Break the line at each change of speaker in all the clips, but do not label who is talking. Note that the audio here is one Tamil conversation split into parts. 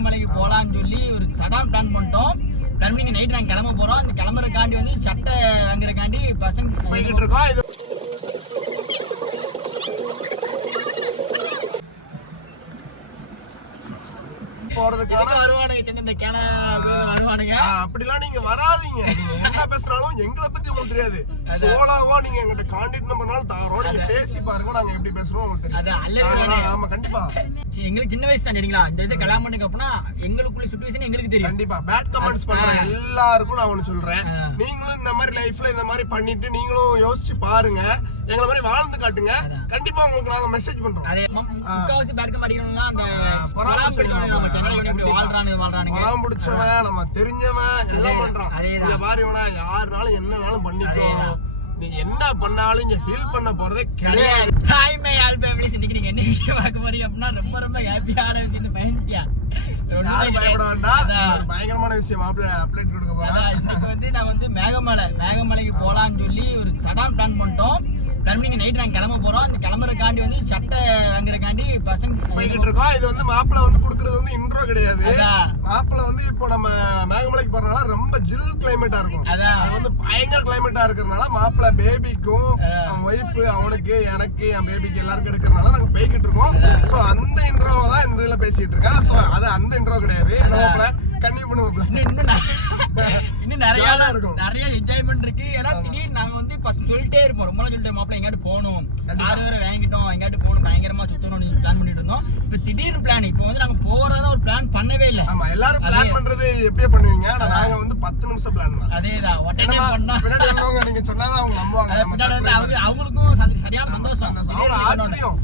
மேகமலைக்கு போலாம்னு சொல்லி ஒரு சடான் பிளான் பண்ணிட்டோம். பிளான் பண்ணி நைட் நாங்க கிளம்ப போறோம். அந்த கிளம்புறதுக்காண்டி வந்து சட்டை வாங்குறதுக்காண்டி பசங்க
போய்கிட்டு இருக்கோம். இது போறதுக்கான
வருவானுங்க இந்த கிண வருவானுங்க?
அப்படிலாம் நீங்க வராதீங்க. என்ன பேசினாலும் எங்களை பத்தி உங்களுக்கு தெரியாது. சோலாவோ நீங்க எங்கிட்ட கான்டாக்ட் நம்பர்னாலும் தரோம். நீங்க பேசி பாருங்க நாங்க எப்படி பேசுறோம் உங்களுக்கு தெரியும். ஆமா கண்டிப்பா.
எங்களுக்கு சின்ன வயசு தான் சரிங்களா? இந்த இது கல்யாணம் பண்ணதுக்கு அப்புறம் எங்களுக்குள்ள சுச்சுவேஷன் எங்களுக்கு தெரியும்.
கண்டிப்பா. பேட் கமெண்ட்ஸ் பண்ற எல்லாருக்கும் நான் ஒண்ணு சொல்றேன். நீங்களும் இந்த மாதிரி லைஃப்ல இந்த மாதிரி பண்ணிட்டு நீங்களும் யோசிச்சு பாருங்க. எங்களை மாதிரி வாழ்ந்து காட்டுங்க. கண்டிப்பா உங்களுக்கு நாங்க மெசேஜ் பண்றோம்.
அதே முக்காவாசி பேருக்கு மாட்டிக்கணும்னா அந்த
பொறாமை.
வாழ்றானு
பிடிச்சவன் நம்ம தெரிஞ்சவன் எல்லாம் பண்றான். இங்க பாரு இவனா யாருனாலும் என்னனாலும் பண்ணிக்கோ.
அதேதான்.
நீ என்ன பண்ணாலும் இங்க ஃபீல் பண்ண போறதே கிடையாது.
ஹாய் மை ஆல் ஃபேமிலிஸ் இன்னைக்கு நீங்க என்ன வீடியோ பார்க்க போறீங்க அப்படின்னா ரொம்ப ரொம்ப ஹாப்பியான விஷயம் இந்த
யாரும் பயப்பட வேண்டாம். ஒரு பயங்கரமான விஷயம் அப்டேட் கொடுக்க போறேன்.
இன்னைக்கு வந்து நான் வந்து மேகமலை மேகமலைக்கு போலாம்னு சொல்லி ஒரு சடான் பிளான் பண்ணிட்டோம். பண்ணி நைட் நாங்க கிளம்ப போறோம். அந்த கிளம்புறதுக்காண்டி வந்து சட்டை வாங்குறதுக்காண்டி பசங்க
போய்கிட்டு இருக்கோம். இது வந்து மாப்பிள்ள வந்து கொடுக்கறது வந்து இன்ட்ரோ கிடையாது. மாப்பிள்ள வந்து இப்போ நம்ம மேகமலைக்கு போறதுனால ரொம்ப ஜில் கிளைமேட்டா இருக்கும். அது. வந்து பயங்கர கிளைமேட்டா இருக்கிறதுனால மாப்பிள்ள பேபிக்கும். அவன் ஒய்ஃப் அவனுக்கு எனக்கு என் பேபிக்கு எல்லாருக்கும் எடுக்கிறதுனால நாங்க போய்கிட்டு இருக்கோம். சோ அந்த இன்ட்ரோவை தான் இந்த இதுல பேசிட்டு இருக்கேன். சோ அது அந்த இன்ட்ரோ கிடையாது. என்ன மாப்பிள்ள?
இன்னும் நிறைய. நிறைய என்ஜாய்மெண்ட் இருக்கு. ஏன்னா திடீர்னு நாங்க வந்து ஃபர்ஸ்ட் சொல்லிட்டே இருப்போம். ரொம்ப நாள் சொல்லிட்டு மாப்பிள்ள எங்கேயாட்டு போகணும். கார் வேற வாங்கிட்டோம். எங்கேயாட்டு போகணும். பயங்கரமா சுத்தணும்னு பிளான் பண்ணிட்டு இருந்தோம். இப்போ திடீர்னு பிளான் இப்போ வந்து நாங்க போறதா ஒரு பிளான் பண்ணவே இல்லை.
ஆமா எல்லாரும். பிளான் பண்றது எப்படியே பண்ணுவீங்க? நாங்க வந்து பத்து நிமிஷம் பிளான் பண்ணலாம்
அதேதான். உடனே பண்ணா
நீங்க சொன்னாதான் அவங்க நம்புவாங்க.
அவங்களுக்கும் சரியான சந்தோஷம்.
ஆச்சரியம்.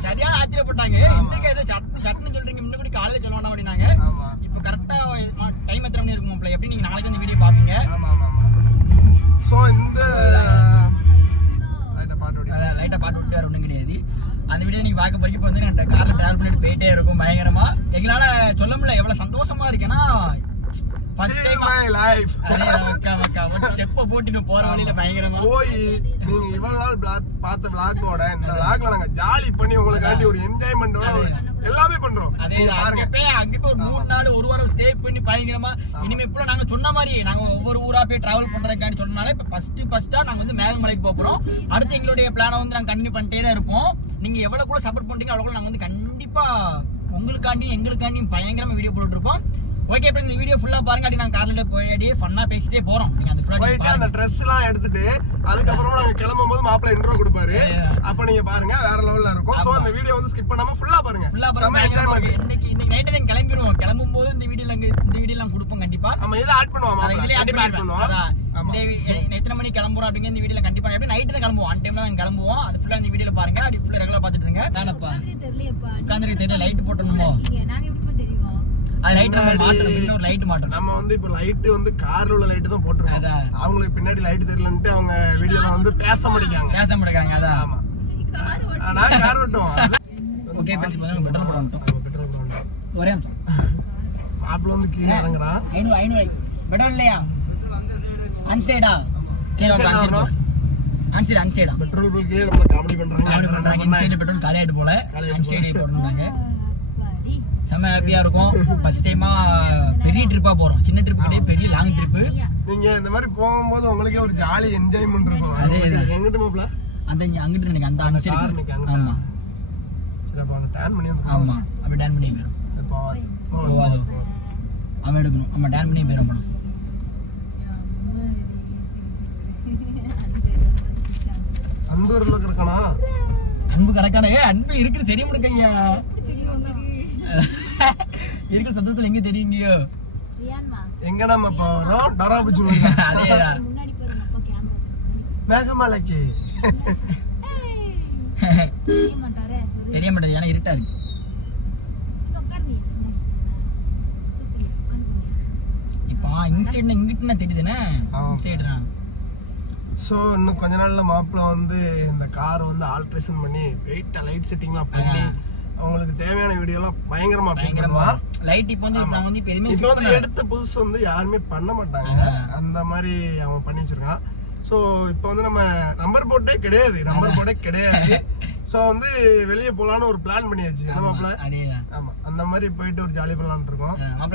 சரியான ஆச்சரியப்பட்டாங்க இன்னைக்கு சட்- சட்னு சொல்றீங்க. முன்ன கூட காலையில சொல்ல வேண்டாம் அப்படின்னாங்க இப்போ கரெக்டா டைம் எத்தனை மணி இருக்கும் எப்படி நீங்க நாளைக்கு இந்த வீடியோ பாப்பீங்க
சோ இந்த லைட்டா பாட்டு
அதான் லைட்டா பாட்டு விட்டு வேற ஒன்றும் கிடையாது. அந்த வீடியோ நீங்க பார்க்க போறீங்க. இப்போ வந்து நான் கார்ல டிராவல் பண்ணிட்டு போயிட்டே இருக்கும். பயங்கரமா. எங்களால சொல்ல முடியல. எவ்வளவு சந்தோஷமா இருக்கேன்னா ஃபர்ஸ்ட் டைம்
மை லைஃப்
அக்கா அக்கா ஒரு ஸ்டெப்பை போட்டு போற வழியில பயங்கரமா.
போய் நீங்க இவ்வளவு நாள் பார்த்த விளாகோட இந்த நாங்க ஜாலி பண்ணி உங்களுக்காண்டி ஒரு என்ஜாய்மெண்டோட எல்லாமே பண்றோம்.
அதே
பாருங்க.
அங்க போய் ஒரு மூணு நாள் ஒரு வாரம் ஸ்டே பண்ணி பயங்கரமா. இனிமே இப்போ நாங்க சொன்ன மாதிரி நாங்க ஒவ்வொரு ஊரா போய் டிராவல் பண்றதுக்காண்டி சொன்னனால இப்ப ஃபர்ஸ்ட் ஃபர்ஸ்டா நாங்க வந்து மேகமலைக்கு போக போறோம். அடுத்து எங்களுடைய பிளானை வந்து நாங்க கண்டினியூ பண்ணிட்டே தான் இருப்போம். நீங்க எவ்வளவு கூட சப்போர்ட் பண்றீங்க அவ்வளவு நாங்க வந்து கண்டிப்பா உங்களுக்காண்டி எங்களுக்காண்டியும் பயங்கரமா வீடியோ போட்டுட்டு இருப்போம். ஓகே இப்போ இந்த வீடியோ ஃபுல்லா பாருங்க. அப்படி நாங்க கார்ல போய் ஃபன்னா பேசிட்டே போறோம். நீங்க அந்த ஃபுல்லா
போயிட்டு அந்த ட்ரெஸ் எல்லாம் எடுத்துட்டு அதுக்கப்புறமா நாங்க கிளம்பும் போது மாப்பிள்ள இன்ட்ரோ கொடுப்பாரு. அப்ப நீங்க பாருங்க வேற லெவல்ல இருக்கும். சோ அந்த வீடியோ வந்து ஸ்கிப் பண்ணாம ஃபுல்லா பாருங்க.
ஃபுல்லா
செம்ம
பாருங்க.
என்ஜாய்மெண்ட்
இன்னைக்கு இன்னைக்கு நைட்டு கிளம்பிடுவோம். கிளம்பும் போது இந்த வீடியோல இந்த வீடியோ எல்லாம் கொடுப்போம் கண்டிப்பா.
நம்ம இதை ஆட் பண்ணுவோம்
இதுலயே
ஆட். பண்ணுவோம்.
எத்தனை மணிக்கு கிளம்புறோம் அப்படிங்கிற இந்த வீடியோல கண்டிப்பா எப்படி நைட்டு தான் கிளம்புவோம். ஆன் டைம்ல தான் கிளம்புவோம். அது ஃபுல்லா இந்த வீடியோல பாருங்க. அப்படி ஃபுல்லா ரெகுலரா பாத்துட்டு இருங்க. உட்காந்துருக்கு தெரியல லைட் போட்டணுமோ அது லைட் நம்ம மாட்டணும் இன்னொரு லைட் மாட்டணும்
நம்ம வந்து இப்போ லைட் வந்து கார்ல உள்ள லைட் தான் போட்டிருக்கோம். அவங்களுக்கு பின்னாடி லைட் தெரியலன்ட்டு அவங்க வீடியோல வந்து பேச மாட்டேங்காங்க
பேச மாட்டேங்காங்க அதான்.
ஆமா. ஆனா கார் ஓட்டும்
ஓகே ஃப்ரெண்ட்ஸ் இப்போ பெட்ரோல் போட வந்துட்டோம் ஒரே நிமிஷம்.
வந்து கீழே இறங்குறான்
ஐநூறு ஐநூறு. பெட்ரோல் இல்லையா? அன்சைடா ஓகே அன்சைடு அன்சைடு அன்சைடா
பெட்ரோல் பில் கீழே நம்ம காமெடி பண்றாங்க.
காமெடி பண்றாங்க. இன்சைடு பெட்ரோல் காலியாயிட்டு போல. அன்சைடு போடணும்னாங்க
பாடி
செம்ம ஹாப்பியா இருக்கும். ஃபர்ஸ்ட் டைமா பெரிய ட்ரிப்பா போறோம். சின்ன ட்ரிப் கிடையாது பெரிய லாங் ட்ரிப்பு
நீங்க இந்த மாதிரி போகும்போது உங்களுக்கே ஒரு ஜாலி என்ஜாய்மெண்ட் இருக்கும்.
அதே.
எங்கிட்ட மாப்பிள்ள
அந்த இங்க அங்கிட்டு எனக்கு அந்த அந்த சைடு
அங்கிட்ட.
ஆமா.
சரி அப்ப டேன் பண்ணி வந்து
ஆமா. அவன் டான் பண்ணி போயிடும். அவன் எடுக்கணும். நம்ம டான் பண்ணி போயிடும் படம்
அன்பூர்ல இருக்கனா
அன்பு கணக்கான அன்பு முடியா
தெரியும் உங்களுக்கு
இருக்கிற சத்தத்துல எங்க தெரியுங்கயோ?
ரியான்மா
எங்க நம்ம போறோம்
அப்பா கேமரா
மேகமலைக்கு.
தெரிய மாட்டாரே ஒரு
தெரிய மாட்டேது ஏன்னா இருட்டா இருக்கு.
இங்க
இப்போ இந்த சைடு இங்கிட்டு தெரியுதுண்ணே. சைடுனா
ஸோ இன்னும் கொஞ்ச நாள்ல மாப்பிள்ள வந்து இந்த காரை வந்து ஆல்ட்ரேஷன் பண்ணி வெயிட் லைட் செட்டிங்லாம் பண்ணி அவங்களுக்கு தேவையான வீடியோலாம் பயங்கரமா
பயங்கரமா. லைட் இப்போ வந்து நாங்க வந்து இப்போ எதுவுமே
இப்போ வந்து. எடுத்த புதுசு வந்து யாருமே பண்ண மாட்டாங்க. அந்த மாதிரி அவன் பண்ணி வச்சிருக்கான். ஸோ இப்போ வந்து நம்ம நம்பர் போர்டே கிடையாது. நம்பர் போர்டே கிடையாது. சோ வந்து வெளியே போலான்னு ஒரு பிளான் பண்ணியாச்சு. என்ன மாப்பிள?
அதேதான்
ஆமா. அந்த மாதிரி போயிட்டு ஒரு ஜாலி பண்ணலாம்னு இருக்கோம்.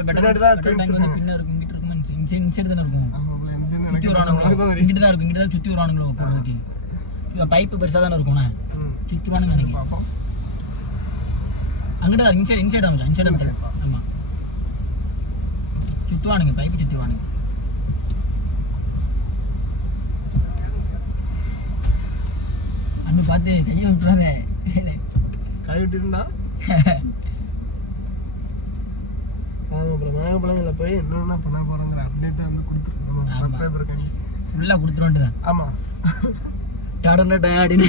பின்னாடி தான்
வந்து
இருக்காங்க.
இருக்கும். இருக்கும் இன்சைட் தானே இருக்கும்.
தான் தெரியும்.
இங்கிட்ட தான் இருக்கும். இங்கிட்ட தான் சுத்தி வருவானுங்களோ? பைப்பு பெருசா தானே இருக்கும்ண்ணே
ம்,
சுத்தி வானுங்க நினைக்கிறேன். அங்கிட்ட இன்சைட் இன்சைட் தான் இன்சைட்
Inside.
ஆமா. சுத்துவானுங்க பைப்பு சுத்துவானுங்க அண்ணு பார்த்து கையை விட்டுறாதே.
கை விட்டுருந்தா மாங்கப்பழம் மாங்கப்பழங்கள்ல போய் என்னென்ன பண்ண போறோங்கிற அப்டேட் வந்து கொடுத்துருக்கோம்
ஆமா.
சப்ஸ்கிரைபர் இருக்காங்க
ஃபுல்லாக கொடுத்துருவான்ட்டு தான்
ஆமா.
டாடா டயாடின்னு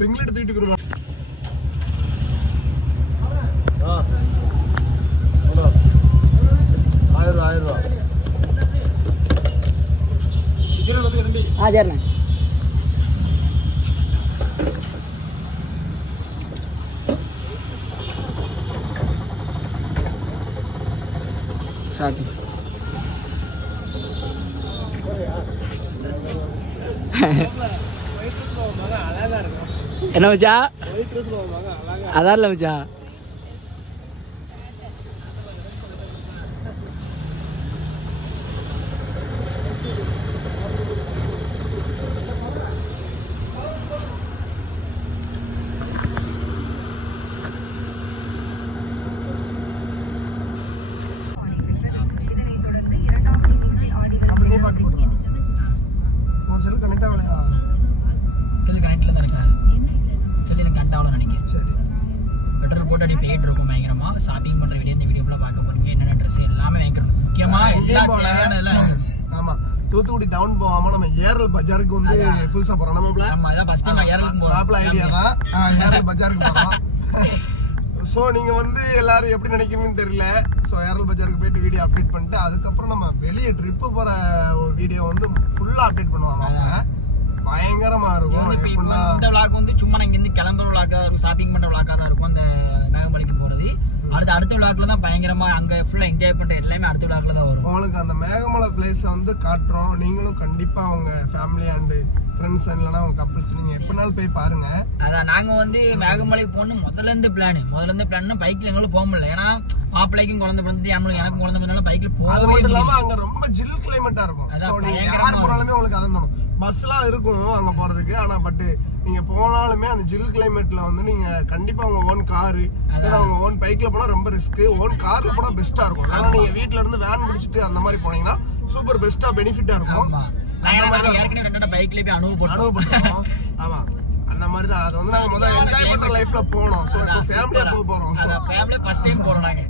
ரிங்லெட் தூக்கிட்டு
ஆ சரிண்ணே சாப்பி என்ன மச்சா அதான் இல்லை மச்சா
அப்ப நீ பாட்டு போட்டு உன் செல் கனெக்ட் ஆகலையா
செல் கனெக்டில் தான் இருக்கா செல் எனக்கு கனெக்ட் ஆகல நினைக்கிறேன்
சரி
பெட்ரோல் போட்டு அடி போயிட்டு இருக்கும் பயங்கரமா ஷாப்பிங் பண்ற வீடியோ இந்த வீடியோ ஃபுல்லாக பார்க்க போறீங்க என்னென்ன ட்ரெஸ் எல்லாமே வாங்கிக்கணும் முக்கியமா எல்லா
எங்கேயும் போல.
தேவையான எல்லாம் வாங்கிக்கணும்
ஆமா தூத்துக்குடி டவுன் போகாம நம்ம ஏரல் பஜாருக்கு வந்து புதுசா போறோம். நம்ம
ஆமா அதான் ஃபர்ஸ்ட் டைம் ஏறதுக்கு
மாப்பிள ஐடியா தான். ஏரல் பஜாருக்கு போறோம். ஸோ நீங்க வந்து எல்லாரும் எப்படி நினைக்கிறீங்கன்னு தெரியல. ஸோ ஏரல் பஜாருக்கு போயிட்டு வீடியோ அப்டேட் பண்ணிட்டு அதுக்கப்புறம் நம்ம வெளியே ட்ரிப்பு போற ஒரு வீடியோ வந்து ஃபுல்லா அப்டேட் பண்ணுவாங்க. பயங்கரமா இருக்கும். எப்படின்னா
இந்த விளாக் வந்து சும்மா நாங்க இருந்து கிளம்புற விளாக்கா இருக்கும். ஷாப்பிங் பண்ற விளாக்கா தான் இருக்கும் அந்த மேகமலைக்கு போறது. அடுத்து அடுத்த விளாக்ல தான் பயங்கரமா அங்க ஃபுல்லா என்ஜாய் பண்ற எல்லாமே அடுத்த விளாக்ல தான் வரும்.
உங்களுக்கு அந்த மேகமலை பிளேஸை வந்து காட்டுறோம். நீங்களும் கண்டிப்பா அவங்க ஃபேமிலி அண்டு ஃப்ரெண்ட்ஸ் இல்லைன்னா உங்க கப்பிள்ஸ் நீங்க எப்படினாலும் போய் பாருங்க.
அதான் நாங்க வந்து மேகமலைக்கு போகணும் முதல்ல இருந்து பிளான் முதல்ல இருந்து பிளான் பைக்ல எங்களும் போக முடியல. ஏன்னா மாப்பிள்ளைக்கும் குழந்தை பிறந்தது நம்மளும் எனக்கும் குழந்தை பிறந்தாலும் பைக்ல
அது
போகவே
மட்டும்
முடியல.
இல்லாம அங்க ரொம்ப ஜில் கிளைமேட்டா இருக்கும். ஸோ நீங்க
பயங்கரமா
யார் போனாலுமே உங்களுக்கு அதான் தோணும். பஸ்லாம் இருக்கும் அங்க போறதுக்கு ஆனா பட் நீங்க போனாலுமே அந்த ஜில் கிளைமேட்ல வந்து நீங்க கண்டிப்பா உங்க ஓன் காரு இல்ல உங்க ஓன் பைக்ல போனா ரொம்ப ரிஸ்க் ஓன் கார்ல போனா பெஸ்டா இருக்கும். ஆனா நீங்க வீட்ல இருந்து வேன் பிடிச்சிட்டு அந்த மாதிரி போனீங்கன்னா சூப்பர் பெஸ்டா பெனிஃபிட்டா இருக்கும்.
ஏற்கனவே ரெண்டு பைக்ல போய் அனுபவப்பட்டோம்
அனுபவப்பட்டிருக்கோம் ஆமா. அந்த மாதிரி தான். அது வந்து நாங்க முதல்ல என்ஜாய் பண்ற லைஃப்ல போனோம். ஸோ இப்போ ஃபேமிலியா போக போறோம்.
அதான். ஃபேமிலி ஃபர்ஸ்ட் டைம் போறோம் நாங்க.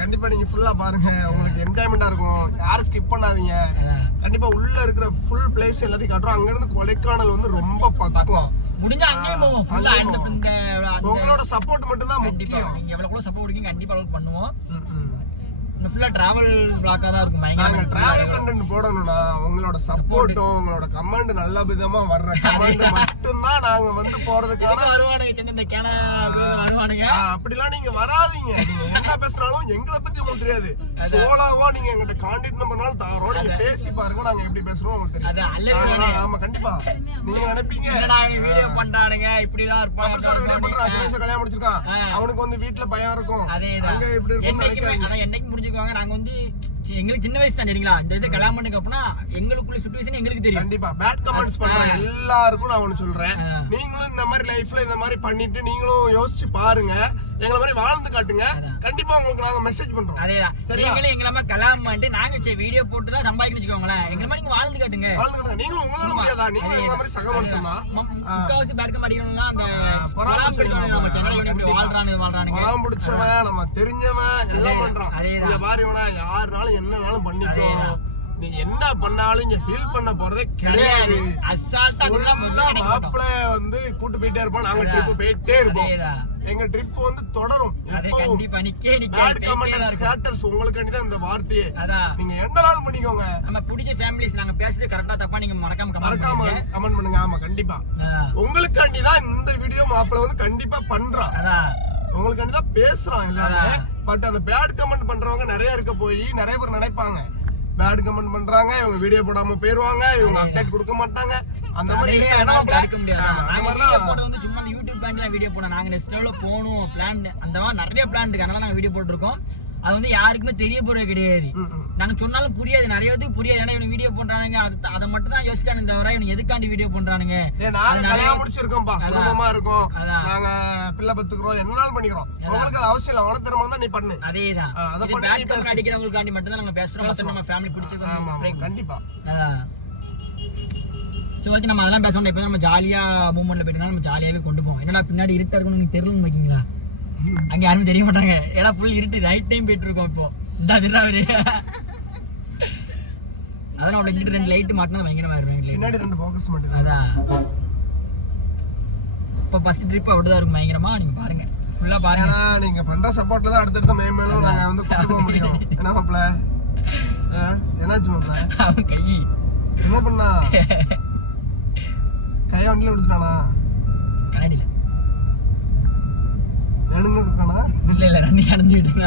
கண்டிப்பா. நீங்க ஃபுல்லா பாருங்க. உங்களுக்கு என்ஜாய்மெண்டா இருக்கும். யாரும் ஸ்கிப் பண்ணாதீங்க. கண்டிப்பா உள்ள இருக்கிற ஃபுல் பிளேஸ் எல்லாத்தையும் காட்டுறோம். அங்க இருந்து கொடைக்கானல் வந்து ரொம்ப பக்கம்
முடிஞ்சா அங்கேயும் போவோம். ஃபுல்லா இந்த
உங்களோட சப்போர்ட் மட்டும் தான் முக்கியம்.
நீங்க எவ்வளவு கூட சப்போர்ட் கொடுக்கீங்க கண்டிப்பா பண்ணுவோம். ஃபுல்லா டிராவல் பிளாக்கா தான் இருக்கும்.
நாங்க டிராவல் கண்டென்ட் போடணும்னா உங்களோட சப்போர்ட்டும் உங்களோட கமெண்ட் நல்ல விதமா வர்ற கமெண்ட் மட்டும்தான் நாங்க வந்து போறதுக்கான
வருவானுங்க? சின்ன இந்த கேன வருவானுங்க?
அப்படிலாம் நீங்க வராதீங்க. என்ன பேசினாலும் எங்களை பத்தி உங்களுக்கு தெரியாது. சோலாவா நீங்க எங்கிட்ட கான்டாக்ட் நம்பர்னாலும் தாரோம் நீங்க பேசி பாருங்க. நாங்க எப்படி பேசுறோம் உங்களுக்கு தெரியும். ஆமா கண்டிப்பா. நீங்க நினைப்பீங்க.
வீடியோ பண்றானுங்க?
வீடியோ பண்றா
இருப்பாங்க
கல்யாணம் முடிச்சிருக்கான். அவனுக்கு வந்து வீட்ல பயம் இருக்கும். அங்க எப்படி இருக்கும்னு
என்னைக்குமே
நினைக்காதீங்க.
முடிஞ்சுக்குவாங்க நாங்க வந்து எங்களுக்கு சின்ன வயசு தான் சரிங்களா இந்த இது கல்யாணம் பண்ணதுக்கு அப்புறம் எங்களுக்குள்ள சுச்சுவேஷன் எங்களுக்கு தெரியும்.
கண்டிப்பா. பேட் கமெண்ட்ஸ் பண்ற எல்லாருக்கும் நான் ஒண்ணு சொல்றேன். நீங்களும் இந்த மாதிரி லைஃப்ல இந்த மாதிரி பண்ணிட்டு நீங்களும் யோசிச்சு பாருங்க. எங்களை மாதிரி வாழ்ந்து காட்டுங்க. கண்டிப்பா உங்களுக்கு நாங்க மெசேஜ் பண்றோம்.
அதேதான்? நீங்களே எங்களை மாதிரி கல்யாணம் பண்ணிட்டு நாங்க வீடியோ போட்டு தான் சம்பாதிக்கணும் வச்சுக்கோங்களேன். எங்களை மாதிரி நீங்க வாழ்ந்து காட்டுங்க.
வாழ்ந்து காட்டுங்க. நீங்களும் உங்களால முடியாதா? நீங்களும் எங்களை மாதிரி சக மனுஷன் தான்
முக்காவாசி பேருக்கு மாட்டீங்கன்னா அந்த
பொறாமை
வாழ்றானுங்க
பராம பிடிச்சவன் நம்ம தெரிஞ்சவன் எல்லாம் பண்றான். இங்க பாரு இவனா யாருனாலும் என்னனாலும் பண்ணிக்கோ. நீ என்ன பண்ணாலும் இங்க ஃபீல் பண்ண போறதே கிடையாது.
அசால்ட்டா அதெல்லாம்
ஃபுல்லா மாப்பிள வந்து கூட்டு போயிட்டே இருப்போம் நாங்க ட்ரிப் போயிட்டே இருப்போம். எங்க ட்ரிப் வந்து தொடரும். பேட் கமெண்டர்ஸ்
இருக்கும்.
ஹேட்டர்ஸ் உங்களுக்கு தான் இந்த வார்த்தையே. நீங்க என்னனாலும் பண்ணிக்கோங்க.
நம்ம பிடிச்ச ஃபேமிலிஸ் நாங்க பேசுறது கரெக்டா தப்பா நீங்க மறக்காம
மறக்காம கமெண்ட் பண்ணுங்க. ஆமா கண்டிப்பா. உங்களுக்காண்டி தான் இந்த வீடியோ மாப்பிள வந்து கண்டிப்பா பண்றான்
அதான்.
உங்களுக்காண்டி தான் பேசுறான்
அதான்.
பட் அந்த பேட் கமெண்ட் பண்றவங்க நிறைய இருக்க போய் நிறைய பேர் நினைப்பாங்க. பேட் கமெண்ட் பண்றாங்க இவங்க வீடியோ போடாம போயிருவாங்க இவங்க அப்டேட் கொடுக்க மாட்டாங்க. அந்த மாதிரி இருக்கு.
முடியாது.
அந்த
வந்து சும்மா அந்த யூடியூப் பிளான் தான் வீடியோ போனோம் நாங்க நெக்ஸ்ட் லெவலில் போகணும். பிளான் அந்த மாதிரி நிறைய பிளான் இருக்கு. அதனால நாங்க வீடியோ போட்டிருக்கோம். அது வந்து யாருக்குமே தெரிய போறது கிடையாது.
ம், ம்.
நாங்க சொன்னாலும் புரியாது. நிறைய பேருக்கு புரியாது. ஏன்னா இவங்க வீடியோ பண்றானுங்க அது அதை மட்டும் தான் யோசிக்கானு தவிர இவங்க எதுக்காண்டி வீடியோ பண்றானுங்க
நாங்க
அதான்.
குடும்பமா இருக்கோம். நாங்க பிள்ளை பத்துக்கிறோம். என்னனாலும் பண்ணிக்கிறோம். உங்களுக்கு அது அவசியம் இல்லை. உனக்கு திரும்ப தான் நீ பண்ணு.
அதேதான்.
ஆ, அதை
இது
பண்ணி.
பேட்
நீ
கவர்
பேசு.
அடிக்கிறவங்களுக்காண்டி மட்டும் தான் நம்ம பேசுறோம். நம்ம ஃபேமிலி பிடிச்சது
கண்டிப்பா.
சரி ஓகே நம்ம அதெல்லாம் பேசணும் இப்போ நம்ம ஜாலியா மூமெண்ட்ல போயிட்டோம்னா நம்ம ஜாலியாவே கொண்டு போவோம். என்னடா பின்னாடி இருட்டா இருக்கும்னு எனக்கு தெரியல வைக்கீங்களா அங்க யாருமே தெரிய மாட்டாங்க. ஏன்னா ஃபுல் இருட்டு. நைட் டைம் போயிட்டு இருக்கோம் இப்போ. இந்த அவரு. அதான் இங்கிட்டு ரெண்டு லைட் மாட்டினா பயங்கரமா இருக்கும்.
பின்னாடி ரெண்டு ஃபோக்கஸ் மட்டும்
அதான் இப்போ ஃபர்ஸ்ட் ட்ரிப் அப்படிதான் இருக்கும். பயங்கரமா. நீங்க பாருங்க. ஃபுல்லா பாருங்க.
ஏன்னா நீங்க பண்ற சப்போர்ட்ல தான் அடுத்தடுத்த மேல் மேலும் நாங்க வந்து கொண்டு போக முடியும். என்ன மாப்ள ஆ, என்னாச்சு மாப்ள
அவன் கை.
என்ன பண்ணா? கைய வண்டியில விடுத்துட்டானா
கண்ணாடியில
வேணுங்க இருக்கானா
இல்ல இல்ல ரெண்டு கலந்துட்டு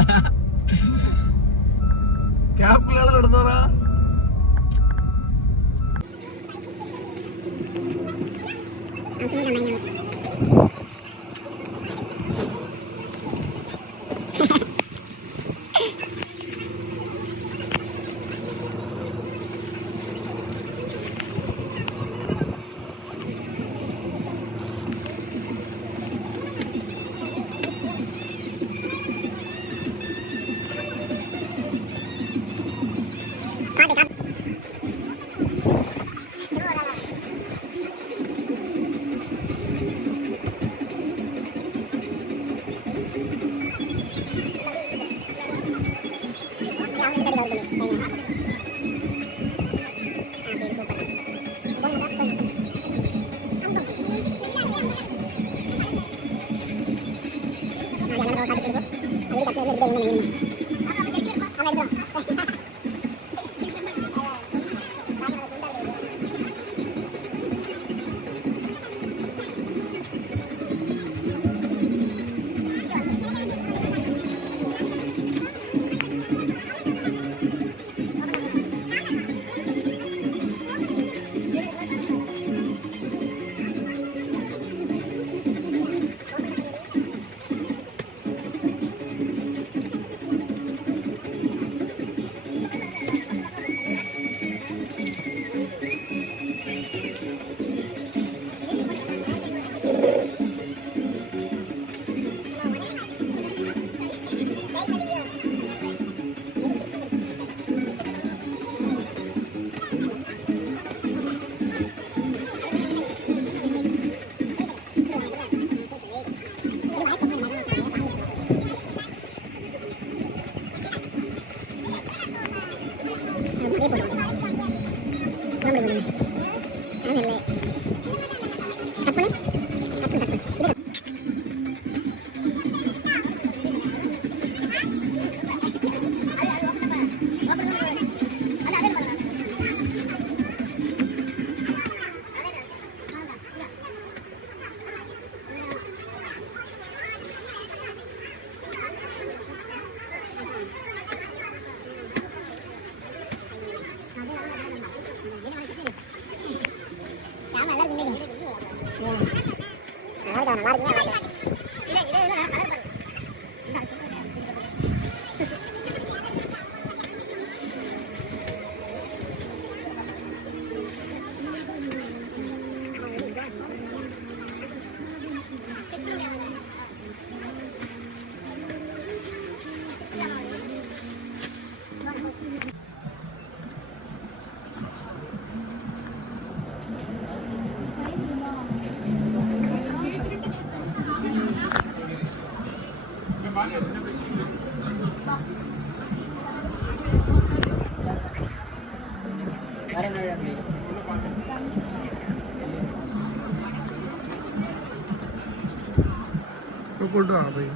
Thank you.
तो कोल्ड हाँ भाई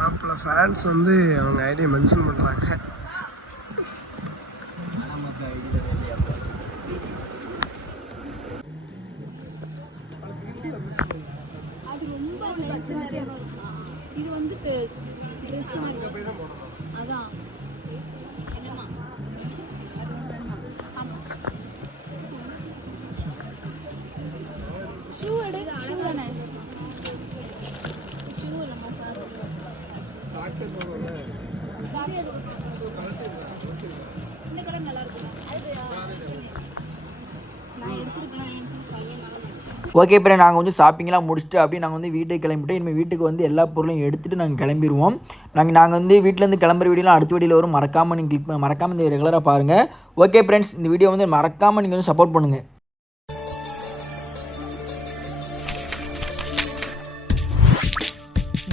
ஆப்பில் ஃபேன்ஸ் வந்து அவங்க ஐடியா மென்ஷன் பண்ணுறாங்க
இது வந்துட்டு ட்ரெஸ் மாதிரி. அதான்.
ஓகே இப்போ நாங்கள் வந்து ஷாப்பிங்லாம் முடிச்சுட்டு அப்படியே நாங்கள் வந்து வீட்டுக்கு கிளம்பிட்டு இனிமேல் வீட்டுக்கு வந்து எல்லா பொருளையும் எடுத்துகிட்டு நாங்கள் கிளம்பிடுவோம் நாங்கள் நாங்கள் வந்து வீட்டிலேருந்து கிளம்புற வீடியோலாம் அடுத்த வீடியோவில் வரும். மறக்காமல் நீங்கள் கிளிக் மறக்காமல் இந்த ரெகுலராக பாருங்கள் ஓகே ஃப்ரெண்ட்ஸ் இந்த வீடியோ வந்து மறக்காமல் நீங்கள் வந்து சப்போர்ட் பண்ணுங்கள்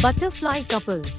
Butterfly couples.